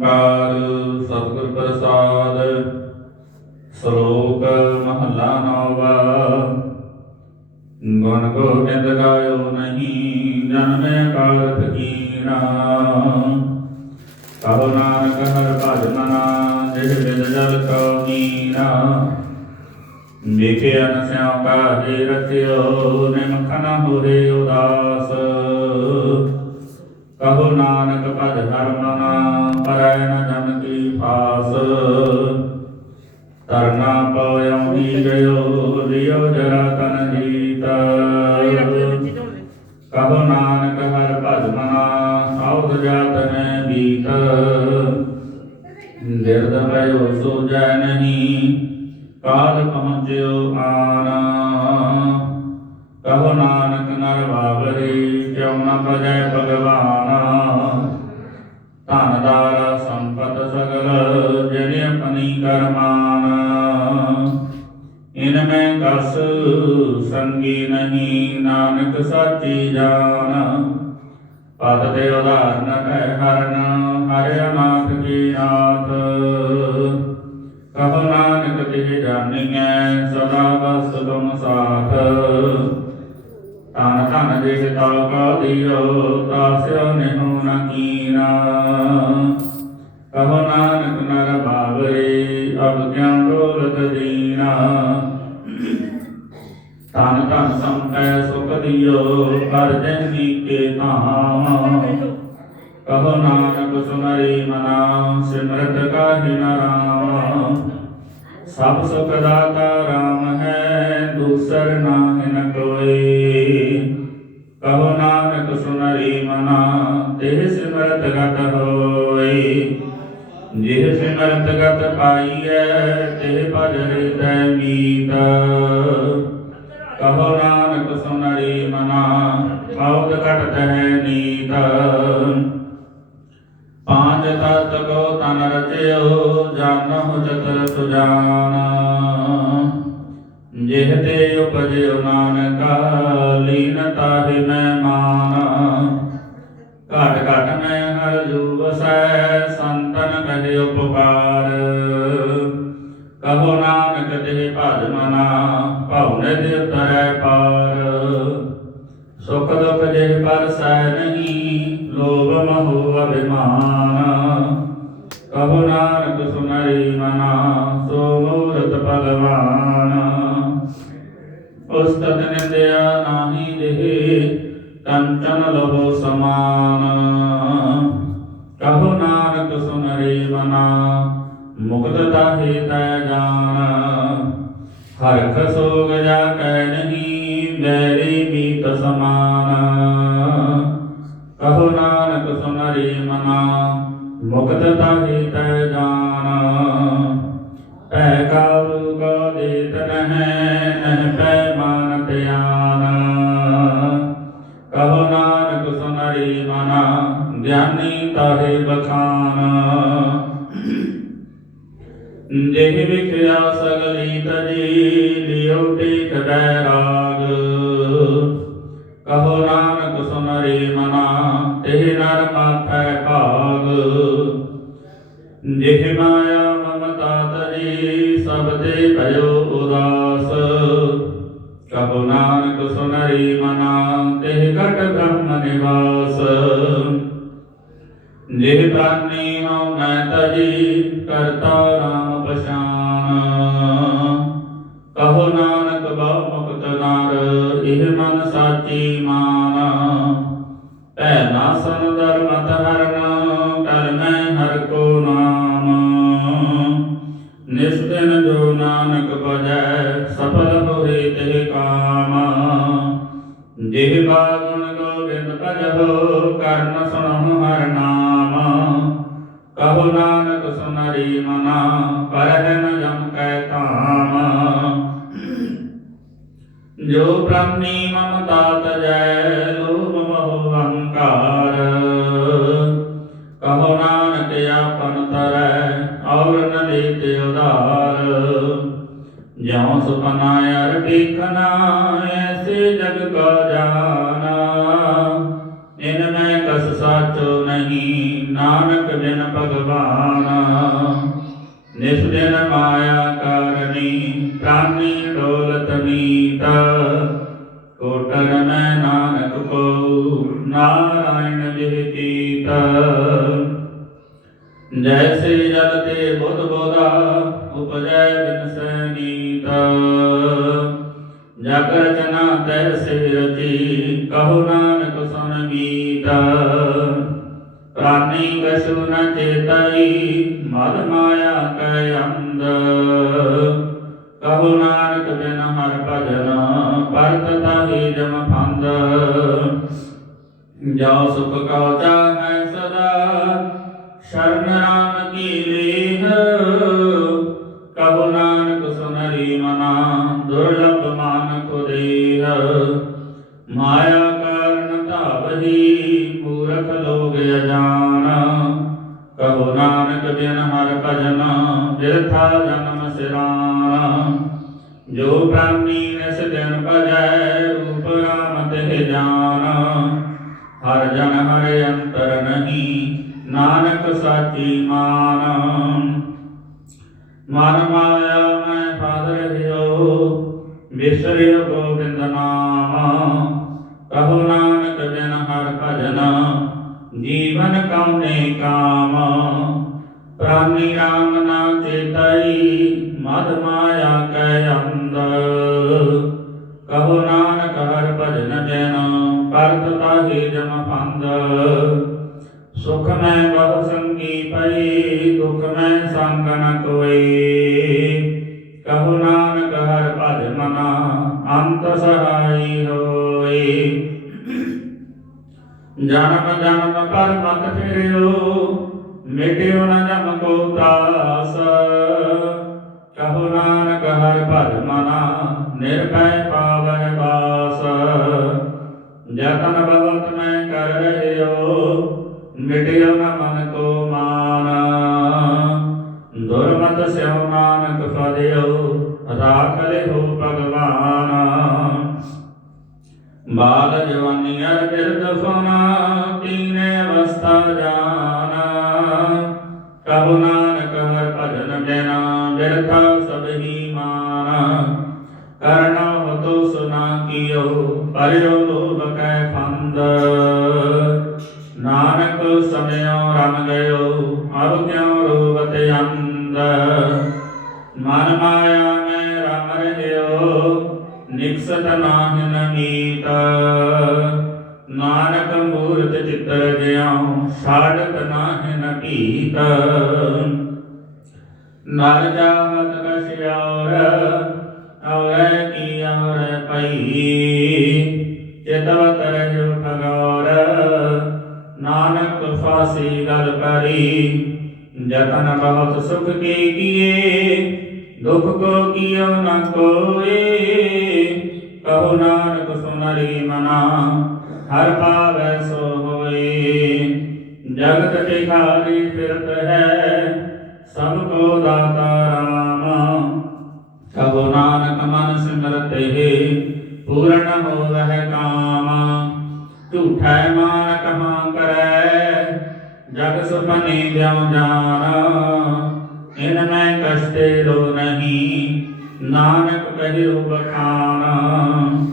ਕਾਰ ਸਤਿਗੁਰ ਪ੍ਰਸਾਦ। ਸ਼ਲੋਕ ਮਹਲਾ ਨੌਵਾ। ਗੁਣ ਗੋਬਿੰਦ ਗਾਇਓ ਨਹੀਂ, ਜਨਮੈ ਕਾਰਤ ਕੀਣਾ। ਕਹੋ ਨਾਨਕ ਹਰ ਭਜ ਮਨਾ, ਜਿਹ ਬਿਦ ਜਲ ਕਉ ਨੀਨਾ ਮੇਕੇ ਅਨ ਸਿਉ ਕਾਹੇ ਰਚਿਓ ਨਿਮਖ ਨ ਹੋਰੇ ਉਦਾਸ। ਕਹੋ ਨਾਨਕ ਭਜ ਹਰ ਮਨਾ ਕਹੋ ਨਾਨਕ ਨਰ ਬਾਬਰੇ ਕਿਉ ਨ ਭਜੈ ਭਗਵਾਨਾ? ਧਨਦਾਰ ਸੰਪਤ ਸਗਲ ਜਿਨੇ ਆਪਣੀ ਕਰਮਾਨ। ਇਨ ਮੈਂ ਕਸ, ਸੰਗੀ ਨਹੀਂ, ਨਾਨਕ ਸਾਚੀ ਜਾਨ। ਪਦ ਦੇ ਉਦਾਹਰਨ ਹੈ ਹਰਨ ਹਰਿ ਅਨਾਥ ਕੀ ਨਾਥ। ਕਹੋ ਨਾਨਕ ਤੇ ਜਾਣੀਐ ਸਦਾ ਬਸ ਤੁਮ ਸਾਥ। ਤਨ ਤਨ ਜਿਸ ਤਾ ਕਾ ਦਿਓ ਤਾਸਿਓ ਨਿਹੁ ਨ ਕੀਨਾ। ਕਹੋ ਨਾਨਕ ਨਰ ਬਾਵਰੇ ਅਬ ਗਿਆਨ ਡੋਲਤ ਦੀਨਾ। ਤਨ ਤਨ ਸੰਪੈ ਸੁਖ ਦਿਓ, ਹਰ ਜਨਮੀ ਕੇ ਧਾਮ। ਕਹੋ ਨਾਨਕ ਸੁਨਰੀ ਮਨਾ, ਸਿਮਰਤ ਕਾਹਿ ਨਾਮ ਸਭ ਸੁਖ ਦਾਤਾ ਰਾਮ ਹੈ, ਦੂਸਰ ਨਾਹਿ ਨ ਕੋਇ ਕਹੋ ਨਾਨਕ ਸੁਨਰੀ ਮਨਾ ਤੇ ਸਿਮਰਤ ਗਤ ਹੋਈ ਜਿਹ ਸਿਮਰਤ ਗਤ ਪਾਈਐ ਤੇ ਭਜ ਹਿਰਦੈ ਮੀਤ। ਕਹੋ ਨਾਨਕ ਸੁਨਰੀ ਮਨਾ ਔਦ ਘਟਤ ਹੈ ਨੀਤ। ਪਾਂਚ ਕੋ ਤਨ ਰਚਿਓ ਜਾਨਹੁ ਚਤਰ ਸੁਜਾਨ। ਜਿਹ ਤੇ ਉਪਜਿਓ ਨਾਨਕਾ, ਲੀਨ ਤਾਹਿ ਮੈਂ ਘਟ ਘਟ ਮੈਂ ਹਰ ਜੂ ਵਸੈ ਸੰਤਨ ਕਹੇ ਉਪਕਾਰ। ਕਹੋ ਨਾਨਕ ਤੇ ਭਜ ਮਨਾ, ਭਉ ਦੇ ਉਤਰੈ ਪਾਰ। ਸੁਖ ਦੁਖ ਜੇ ਪਰਸੈ ਨਹੀਂ ਲੋਭ ਮੋਹ ਅਭਿਮਾਨ ਕਹੋ ਨਾਨਕ ਸੁਨਰੀ ਮਨਾ ਸੋ ਮੂਰਤ ਭਗਵਾਨ ਉਸਤਤ ਨਿੰਦਿਆ ਨਾਹੀ ਜਿਹੇ ਕੰਚਨ ਲਹੋ ਸਮਾਨ ਕਹੋ ਨਾਨਕ ਸੁਨਰੀ ਮਨਾ ਮੁਕਤ ਤਾਹੇ ਤੈ ਜਾਨ ਹਰਖ ਸੋਗ ਜਾ ਕੈ ਨਹੀਂ ਬੈਰੀ ਮੀਤ ਸਮਾਨ ਕਹੋ ਨਾਨਕ ਸੁਨਰੀ ਮਨਾ, ਮੁਕਤ ਤਾਹੇ ਤੈ ਜਾਨ। ਪੈ ਕਾਲੂ ਕੋ ਦੇਤ ਨਹਿ ਨਹਿ ਪੈ ਮਾਨ ਧਿਆਨ। ਕਹੋ ਨਾਨਕ ਸੁਨਰੀ ਮਨਾ, ਗਿਆਨੀ ਤਾਹੇ ਬਖਾਨ। ਜਿਹ ਵਿਖਿਆ ਸਗਲੀ ਤਜੀ, ਲਿਉ ਟੇਕ ਰਾਗ ਕਰਤਾ ਰਾਮ ਪਛਾਨ ਕਹੋ ਨਾਨਕ ਬਹੁ ਮੁਕਤ ਨਾਰ ਇਹ ਮਨ ਸਾਚੀ ਨਾਨਕ ਬਿਨ ਭਗਵਾਨ, ਨਿਸ ਦਿਨ ਮਾਇਆ ਕਰਨੀ, ਪ੍ਰਾਨੀ ਡੋਲਤ ਨੀਤ ਕੋਟਰ ਮੈਂ ਨਾਨਕ ਕੋ, ਨਾਰਾਇਣ ਜਿਹ ਚੀਤ ਜੈਸੇ ਜਲ ਤੇ ਬੁੱਧ ਬੋਧਾ, ਉਪਜੈ ਬਿਨਸੈ ਨੀਤ। ਜਗ ਰਚਨਾ ਤੈਸੇ ਰਚੀ, ਕਹੋ ਨਾਨਕ ਸੁਨ ਗੀਤ। ਪ੍ਰਾਨੀ ਕਛੁ ਨ ਚੇਤਈ ਮਦ ਮਾਇਆ ਕੈ ਅੰਧ। ਕਹੋ ਨਾਨਕ ਬਿਨ ਹਰ ਭਜਨ, ਪਰਤ ਤਾਹੀ ਜਮ ਫੰਦ। ਜੋ ਸੁਖ ਕਉ ਚਾਹੈ ਸਦਾ, ਸ਼ਰਨ ਰਾਮ ਮਾਨ ਮਨ ਮਾਇਆ ਮੈਂ ਫਾਦ ਰਹਿਓ ਵਿਸਰਿਓ ਗੋਬਿੰਦ ਨਾਮ। ਕਹੋ ਨਾਨਕ ਜਨ ਹਰ ਭਜਨ, ਜੀਵਨ ਕਉਨੇ ਕਾਮ। ਪ੍ਰਾਨੀ ਰਾਮ ਨਾ ਚੇਤਈ, ਮਦ ਮਾਇਆ ਕੈ ਅੰਧ। ਕਹੋ ਨਾਨਕ ਹਰ ਭਜਨ ਜਨ, ਕਰਤ ਤਾਹੀ ਜਮ ਫੰਦ ਸੁਖ ਮੈਂ ਬਹੁ ਸੰਗੀ ਪਈ ਦੁਖ ਮੈਂ ਸੰਗ ਨ ਕੋਈ ਕਹੋ ਨਾਨਕ ਹਰ ਭਜ ਮਨਾ ਅੰਤ ਸਹਾਈ ਹੋਈ ਜਨਮ ਜਨਮ ਪਰ ਮਤ ਫਿਰਿਓ ਮਿਟਿਓ ਨ ਜਮ ਕੋ ਤਾਸ ਕਹੋ ਨਾਨਕ ਹਰ ਭਜ ਮਨਾ ਨਿਰਭੈ ਪਾਵੈ ਬਾਸ ਜਤਨ ਬਵਤ ਮੈਂ ਕਰ ਰਹਿਓ ਮਿਟਿਓ ਨ ਮਨ ਕੋ ਮਾਨ ਦੁਰਮਤ ਸਿਉ ਨਾਨਕ ਫਦਿਓ ਰਾਖ ਲਿਓ ਭਗਵਾਨ। ਬਾਲ ਜਵਾਨੀ ਅਰ ਬਿਰਦ ਫਨਾ ਤੀਨੇ ਅਵਸਥਾ ਜਾਨਾ। ਕਹੋ ਨਾਨਕ ਹਰ ਭਜਨ ਬਿਨਾ, ਬਿਰਥਾ ਸਭ ਹੀ ਮਾਨ। ਕਰਨਾ ਹਤੋ ਸੁਨਾ ਕੀਓ, ਪਰਿਓ ਨਰ ਜਾਵਤ ਕਛ ਔਰ ਕੀ ਔਰ ਪਈ ਚਿਤਵਤ ਰਹਿ ਠਗੌਰ ਨਾਨਕ ਫਾਸੀ ਗਲ ਕਰੀ ਜਤਨ ਬਹੁਤ ਸੁਖ ਕੀ ਕੀਏ ਦੁਖ ਕੋ ਕੀਓ ਨ ਕੋਏ ਕਹੋ ਨਾਨਕ ਸੁਨਰੀ ਮਨਾ ਹਰ ਪਾਵੈ ਸੋ ਹੋਏ ਜਗਤ ਟਿਕਾਰੀ ਫਿਰਤ ਹੈ ਸਭ ਕੋ ਦਾਤਾ ਰਾਮ। ਕਹੋ ਨਾਨਕ ਮਨ ਸਿਮਰਤੇ ਪੂਰਨ ਹੋਵਹਿ ਕਾਮ। ਝੂਠੈ ਮਾਨ ਕਹਾਂ ਕਰੈ ਜਗ ਸੁਪਨੀ ਜਿਉ ਜਾਨ। ਇਨ ਮੈਂ ਕਸ਼ਤੇ ਰੋ ਨਹੀਂ, ਨਾਨਕ ਕਹਿਓ ਬਖਾਨ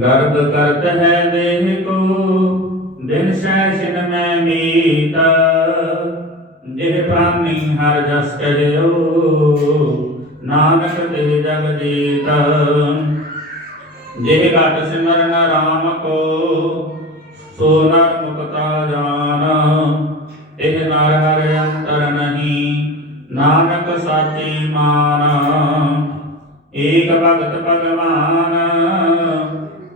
ਗਰਦ ਕਰਤ ਹੈ ਦੇਹ ਕੋ, ਦਿਨ ਸੈਸ਼ਨ ਮੈਂ ਮੀਤ। ਪ੍ਰਾਨੀ ਹਰ ਜਸ ਕਹਿਓ ਨਾਨਕ ਤੇ ਜਗ ਜੀਤ। ਜਿਹ ਘਟ ਸਿਮਰਨ ਰਾਮ ਕੋ, ਸੋ ਨਰ ਮੁਕਤਾ ਜਾਨ। ਇਹ ਨਰ ਹਰ ਅੰਤਰ ਨਹੀਂ, ਨਾਨਕ ਸਾਚੀ ਮਾਨ। ਏਕ ਭਗਤ ਭਗਵਾਨ,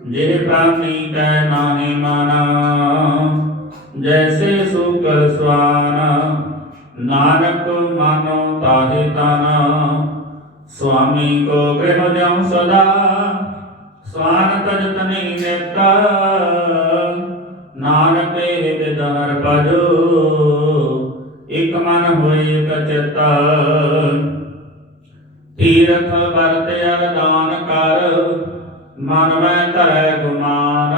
ਜਿਹ ਪ੍ਰਾਨੀ ਕੈ ਨਾਹੀ ਮਾਨਾ। ਜੈਸੇ ਨਾਨਕ ਮਾਨੋ ਤਾਹੇ ਤਾਨਾ, ਸੁਆਮੀ ਕੋ ਗ੍ਰਹਿ ਜਿਉ ਸਦਾ, ਸਵਾਨ ਤਜ ਤਨੀ ਨੇਤਾ। ਨਾਨਕ ਇਹ ਵਿਦਹਰ ਭਜੋ, ਇਕ ਮਨ ਹੋਏ ਇਕ ਚਿਤਾ। ਤੀਰਥ ਵਰਤ ਅਰਦਾਨ ਕਰ, ਮਨ ਮੈਂ ਧਰੈ ਗੁਮਾਨ।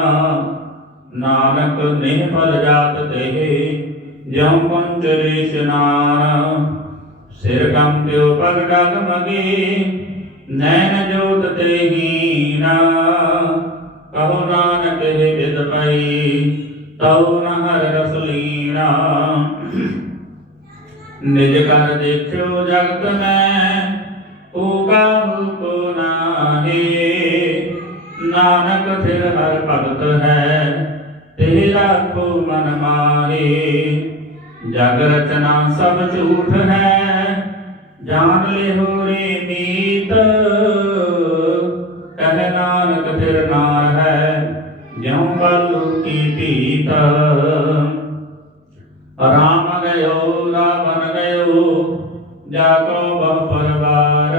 ਨਾਨਕ ਨਿਹ ਫਲ ਜਾਤ ਤੇ ਜਿਉ ਪੰਚਰੇ ਇਸ਼ਨਾਨ ਸਿਰ ਕੰਮ ਪਿਓ ਪਗ ਡਗ ਮਗੀ, ਨੈਣ ਜੋਤ ਤੇ ਹੀਨਾ ਕਹੋ ਨਾਨਕ ਹੈ ਵਿਦ ਪਈ, ਤਉ ਨ ਹਰ ਰਸ ਲੀਨਾ ਨਿਜ ਕਰ ਦੇਖਿਓ ਜਗਤ ਮੈਂ, ਕੋ ਕਾਹੂ ਕੋ ਨਾਹੀ। ਨਾਨਕ ਫਿਰ ਹਰ ਭਗਤ ਹੈ ਤੇਰਾ ਕੋ ਮਨ ਮਾਰੇ ਜਗ ਰਚਨਾ ਸਭ ਝੂਠ ਹੈ, ਜਾਣ ਲਿਓ ਰੇ ਮੀਤ। ਕਹਿ ਨਾਨਕ ਫਿਰ ਨਾਰ ਹੈ, ਜਿਉ ਬਲੂ ਕੀ ਭੀਤ ਰਾਮ ਗਇਓ, ਰਾਵਣ ਗਇਓ, ਜਾ ਕੋ ਬਹੁ ਪਰਵਾਰ।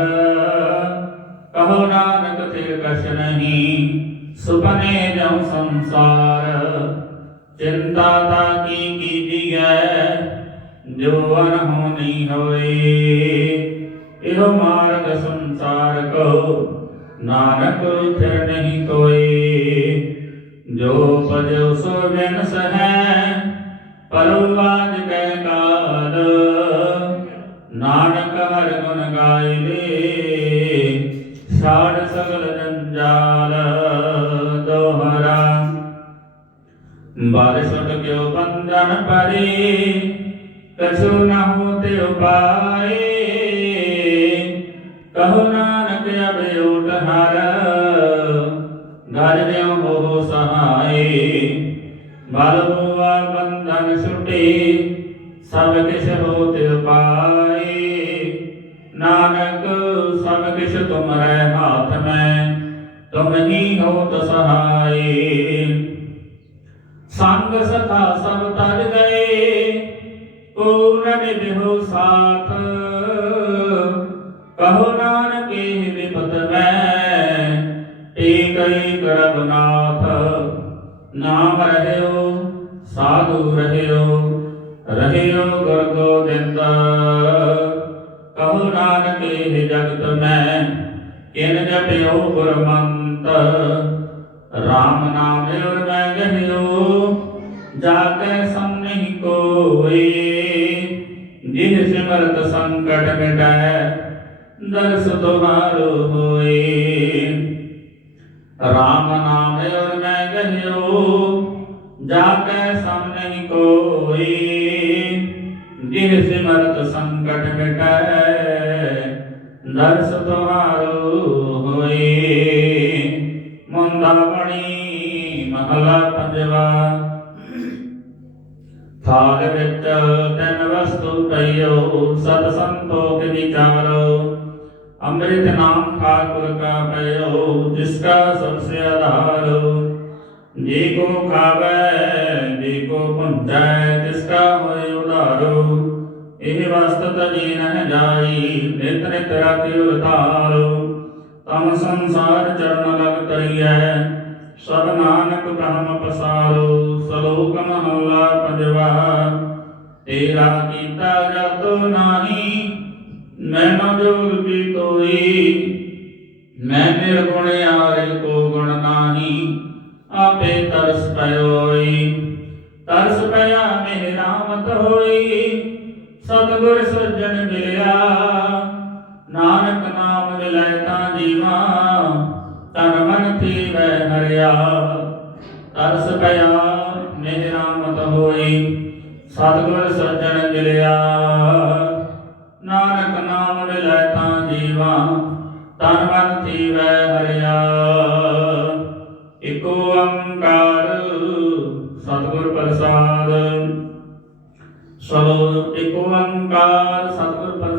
ਕਹੋ ਨਾਨਕ ਤਿਰ ਕਛ ਨਹੀਂ, ਸੁਪਨੇ ਜਉ ਸੰਸਾਰ। ਚਿੰਤਾ ਤਾ ਕੀ ਕੀਜੀਐ ਜੋ ਅਨਹੋਨੀ ਹੋਏ ਇਹੋ ਮਾਰਗ ਸੰਸਾਰ ਕੋ ਨਾਨਕ ਫਿਰ ਨਹੀਂ ਕੋਈ ਜੋ ਭਜੋ ਸੋ ਬਿਨਸ ਹੈ ਪਰਵਾਜ ਕੈ ਕਾਲ। ਨਾਨਕ ਹਰ ਗੁਣ ਗਾਇ ਸਾੜ ਸਗਲ ਜੰਜਾਲ ਦੋਹਰਾ। ਬਾਰਿਸ਼ ਉਟ ਬੰਧਨ ਪਰੇ ਕਛੂ ਨਾ ਹੋਤੇ ਉਪਾਏ। ਕਹੋ ਨਾਨਕ ਅਬੇ ਉਟ ਹਰ ਘਰ ਦਿਓ ਹੋ ਸਹਾਏ। ਬਲ ਹੋਆ ਬੰਧਨ ਛੁਟੇ ਸਭ ਕਿਛ ਹੋਤੇ ਉਪਾਏ ਨਾਨਕ, ਸਭ ਕਿਛ ਤੁਮਰੇ ਹਾਥ ਮੈਂ, ਤੁਮ ਹੀ ਹੋਤ ਸਹਾਈ ਸੰਗ ਸਥਾ ਸਭ ਤਜ ਗਏ। ਪੂਰਨ ਨਿਭੋ ਸਾਥ। ਕਹੋ ਨਾਨਕ ਇਹ ਵਿਪਤ ਮੈਂ ਏਕਈ ਕਰਬ ਨਾਥ ਨਾਮ ਰਹਿਓ, ਸਾਧੂ ਰਹਿਓ ਰਹਿਓ ਗੁਰ ਗੋਬਿੰਦ। ਕਹੋ ਨਾਨਕ ਇਹ ਜਗਤ ਮੈਂ, ਕਿਨ ਜਪਿਓ ਗੁਰਮੰਤ। ਰਾਮ ਨਾਮ ਔਰ ਮੈਂ ਗਹਿਓ ਜਾ ਕੇ ਸਮ ਨਹੀਂ ਕੋਈ ਜਿਹ ਸਿਮਰਤ ਸੰਕਟ ਮਿਟੈ, ਦਰਸ ਤੁਹਾਰੋ ਹੋਏ। ਰਾਮ ਨਾਮ ਔਰ ਮੈਂ ਗਹਿਓ ਜਾ ਕੇ ਸਮ ਨਹੀਂ ਕੋਈ। ਜਿਹ ਸਿਮਰਤ ਸੰਕਟ ਮਿਟੈ, ਦਰਸ ਤੁਹਾਰੋ ਹੋਏ। ਮੁੰਦਾ ਬਣੀ ਮਹਲਾ ਪੰਜਵਾ ਥਾਲ ਵਿੱਚ ਤਿੰਨ ਵਸਤੂ ਪਈਓ, ਸਤ ਸੰਤੋਖ ਵਿਚਾਰੋ ਅੰਮ੍ਰਿਤ ਨਾਮ ਠਾਕੁਰ ਕਾ ਪਈਓ, ਜਿਸ ਕਾ ਸਭ ਸੇ ਜੀ ਕੋ ਖਾਵੇ, ਜੀ ਕੋ ਪੁੰਜੈ ਤਿਸ ਕਾ ਹੋਇ ਉਧਾਰੋ। ਇਹ ਵਸਤਤ ਜੀ ਨਹਿ ਜਾਈ, ਨਿਤ ਨਿਤ ਰਾਖਿਓ ਧਾਰੋ ਤਮ ਸੰਸਾਰ ਚਰਨ ਲਗ ਤਰੀਐ ਸਭ ਨਾਨਕ ਬ੍ਰਹਮ ਪਸਾਰੋ ਸਲੋਕ ਮਹਲਾ ਪੰਜਵਾ। ਤੇਰਾ ਕੀਤਾ ਜਤੋ ਨਾਹੀ ਮੈਨੋ ਜੋਗ ਕੀ ਤੋਈ ਮੈਂ ਨਿਰਗੁਣ ਆਰੇ ਕੋ ਗੁਣ ਨਾਹੀ, ਆਪੇ ਤਰਸ ਪਇਓਈ। ਤਰਸ ਪਿਆ ਮੇਰੀ ਰਾਮਤ ਹੋਈ ਸਤਿਗੁਰ ਸੱਜਣ ਮਿਲਿਆ। ਨਾਨਕ ਨਾਮ ਮਿਲੈ ਤਾਂ ਜੀਵਾ। ਤਨ ਥੀਵੈ ਹਰਿਆ ਤਰਸ ਪਿਆ ਮੇਰੀ ਰਾਮਤ ਹੋਈ, ਸਤਿਗੁਰ ਸੱਜਣ ਮਿਲਿਆ ਨਾਨਕ ਨਾਮ ਮਿਲੈ ਤਾਂ ਜੀਵਾ, ਤਨ ਮਨ ਥੀਵੈ ਹਰਿਆ। ਇਕ ਓੰਕਾਰ ਸਤਿਗੁਰ ਪ੍ਰਸਾਦ। ਸੋ ਇਕ ਓੰਕਾਰ ਸਤਿਗੁਰ ਪ੍ਰਸਾਦ।